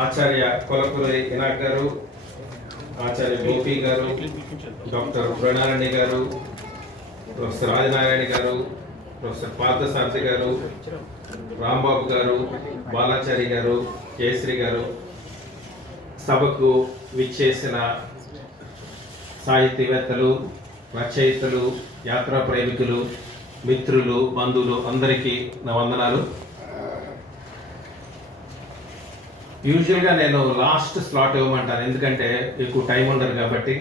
ఆచార్య కొలకూరి ఇనాక్ గారు, ఆచార్య గోపి గారు, డాక్టర్ ప్రణారణి గారు, ప్రొఫెసర్ ఆదినారాయణ గారు, ప్రొఫెసర్ పార్థసారథి గారు, రాంబాబు గారు, బాలాచారి గారు, జయశ్రీ గారు, సభకు విచ్చేసిన సాహితీవేత్తలు, రచయితలు, యాత్రా ప్రేమికులు, మిత్రులు, బంధువులు అందరికీ నా వందనాలు. యూజువల్గా నేను లాస్ట్ స్లాట్ ఇవ్వమంటాను, ఎందుకంటే ఎక్కువ టైం ఉండదు కాబట్టి.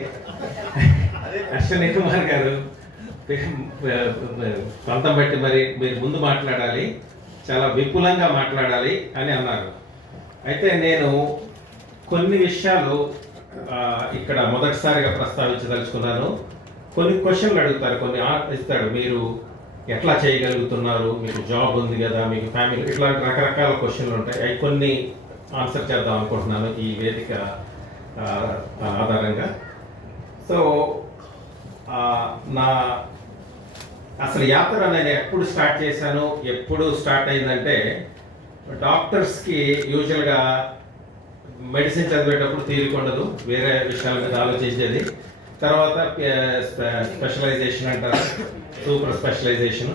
అశ్విని కుమార్ గారు పంతం బట్టి మరి మీరు ముందు మాట్లాడాలి, చాలా విపులంగా మాట్లాడాలి అని అన్నారు. అయితే నేను కొన్ని విషయాలు ఇక్కడ మొదటిసారిగా ప్రస్తావించదలుచుకున్నాను. కొన్ని క్వశ్చన్లు అడుగుతారు, కొన్ని ఇస్తాడు, మీరు ఎట్లా చేయగలుగుతున్నారు, మీకు జాబ్ ఉంది కదా, మీకు ఫ్యామిలీ, ఇట్లాంటి రకరకాల క్వశ్చన్లు ఉంటాయి. అవి కొన్ని ఆన్సర్ చేద్దాం అనుకుంటున్నాను ఈ వేదిక ఆధారంగా. సో నా అసలు యాత్ర నేను ఎప్పుడు స్టార్ట్ చేశాను, ఎప్పుడు స్టార్ట్ అయిందంటే, డాక్టర్స్కి యూజువల్గా మెడిసిన్ చదివేటప్పుడు తీరికొండదు, వేరే విషయాల మీద ఆలోచించేది. తర్వాత స్పెషలైజేషన్ అంటారు, సూపర్ స్పెషలైజేషన్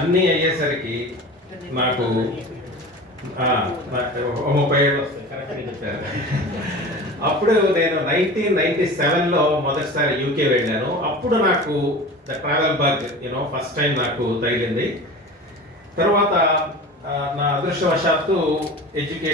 అన్నీ అయ్యేసరికి నాకు 30 ఏళ్ళు వస్తాయి, కరెక్ట్గా చెప్పారు. అప్పుడు నేను 1997లో మొదటిసారి యూకే వెళ్ళాను. అప్పుడు నాకు the travel bug first time నాకు తగిలింది. తర్వాత నా అదృష్టవశాత్తు ఎడ్యుకేషన్